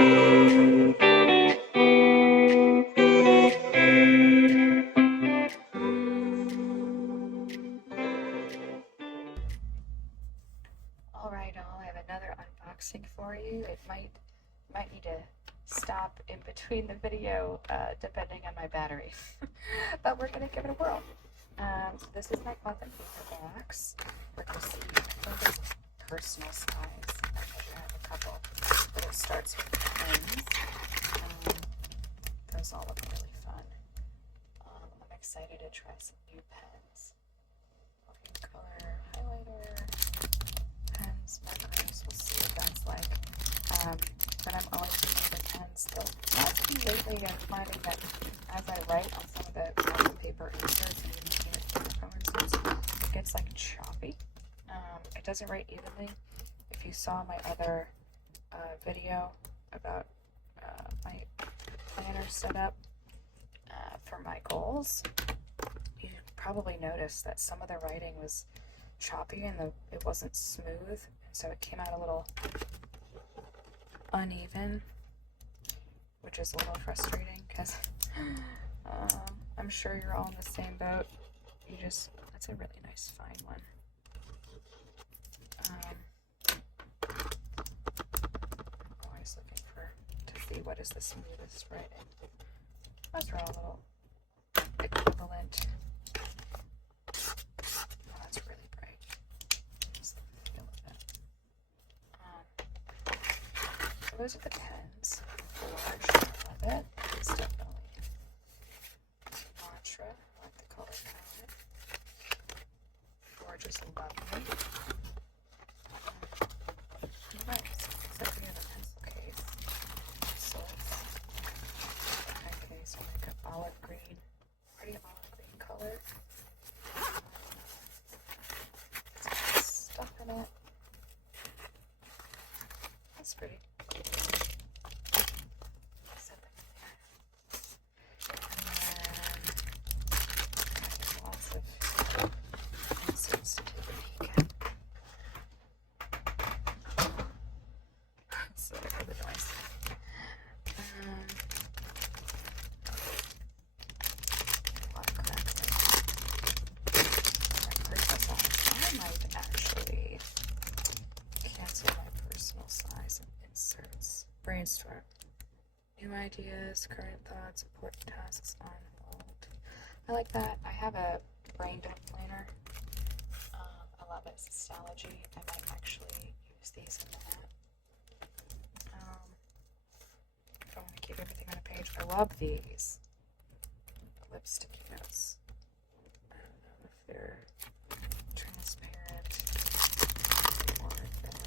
Alright, I have another unboxing for you. It might need to stop in between the video depending on my battery, but we're going to give it a whirl. So this is my Cloth and Paper box. We're going to see this personal size. Actually, I have a couple, but it starts with pens. Those all look really fun. I'm excited to try some new pens. Green color highlighter. Pens, markers, we'll see what that's like. But I'm always using the pens. The last few lately, I'm finding that as I write on some of the cotton paper inserts and even paper inserts, it gets like choppy. It doesn't write evenly. If you saw my other video about my planner setup for my goals, you probably noticed that some of the writing was choppy and it wasn't smooth, and so it came out a little uneven, which is a little frustrating because I'm sure you're all in the same boat. That's a really nice fine one. I'm always looking to see what is the smoothest writing. Those are all a little equivalent. That's really bright. Just the feel of it. So those are the pens. Forge, I love it. It's definitely Mantra. I like the color palette. Forge is lovely. Nice. Except we have a pencil case. So pen case will make a olive green. Pretty olive green color. Stuff in it. That's pretty. Lots of inserts to take a peek at. So for the noise. A lot of crap there. I might actually cancel my personal size and inserts. Brainstorm. New ideas, current thoughts, important tasks on hold. I like that. I have a brain dump planner. I love it. It's Stalogy. I might actually use these in that. I don't want to keep everything on a page. I love these lipstick notes. I don't know if they're transparent or if they're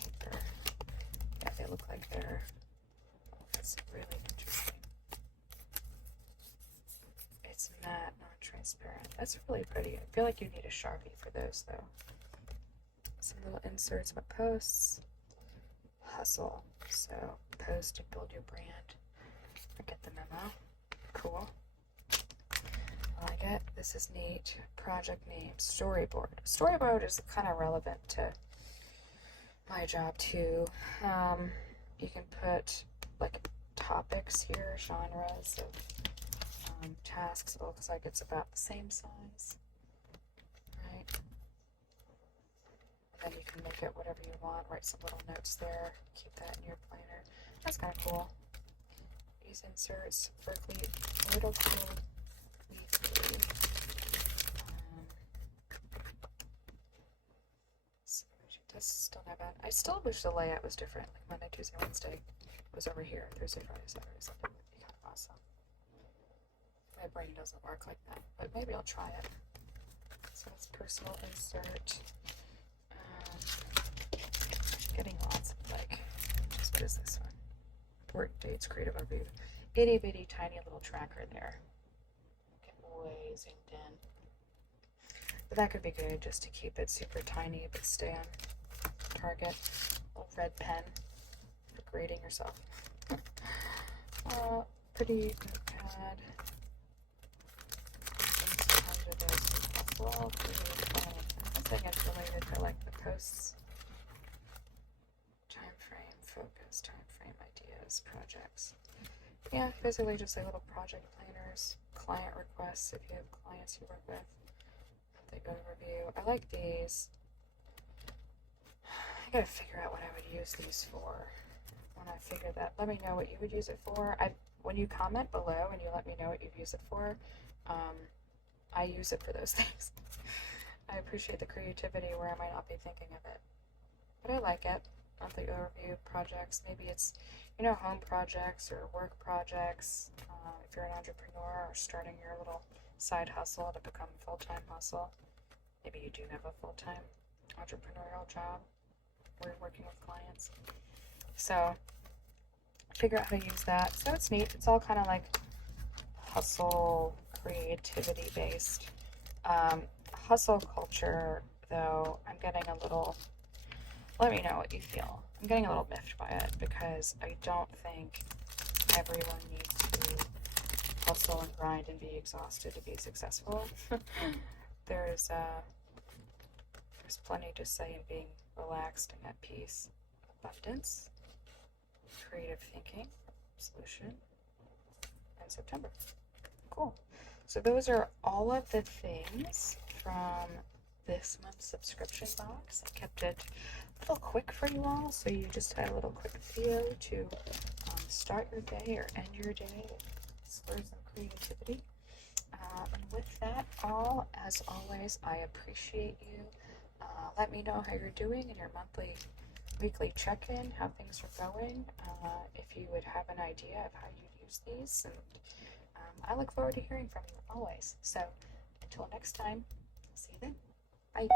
paper. Yeah, they look like they're. That's really interesting. It's matte, not transparent. That's really pretty. I feel like you need a Sharpie for those, though. Some little inserts about posts. Hustle. So, post to build your brand. I get the memo. Cool. I like it. This is neat. Project name. Storyboard. Storyboard is kind of relevant to my job, too. You can put, like, topics here, genres of tasks. It looks like it's about the same size, right? And then you can make it whatever you want. Write some little notes there. Keep that in your planner. That's kind of cool. These inserts, Berkeley Little Cool Weekly. That's still not bad. I still wish the layout was different. Like Monday, Tuesday, Wednesday was over here. Thursday, Friday, Saturday, Sunday would be kind of awesome. My brain doesn't work like that, but maybe I'll try it. So it's personal insert. Getting lots of like, what is this one? Important dates, creative overview. Itty bitty tiny little tracker there. Get way zoomed in. But that could be good just to keep it super tiny but stay on target. A little red pen for grading yourself. Pretty notepad. Well, I think it's related to like the posts time frame focus, time frame, ideas, projects. Yeah, basically just like little project planners, client requests if you have clients you work with. They go to review. I like these. I gotta figure out what I would use these for. When I figure that, let me know what you would use it for. When you comment below and you let me know what you've used it for, I use it for those things. I appreciate the creativity where I might not be thinking of it, but I like it. Monthly overview projects. Maybe it's, home projects or work projects. If you're an entrepreneur or starting your little side hustle to become a full-time hustle. Maybe you do have a full-time entrepreneurial job where you're working with clients. So figure out how to use that. So it's neat. It's all kind of like hustle, creativity based. Hustle culture, though, I'm getting a little, let me know what you feel. I'm getting a little miffed by it because I don't think everyone needs to hustle and grind and be exhausted to be successful. There's plenty to say in being relaxed and at peace. Abundance, creative thinking, solution, and September. Cool. So those are all of the things from this month's subscription box. I kept it a little quick for you all, so you just had a little quick video to start your day or end your day with slurs and creativity. And with that all, as always, I appreciate you. Let me know how you're doing in your weekly check-in, how things are going, if you would have an idea of how you'd use these, and I look forward to hearing from you always. So until next time, see you then. Bye.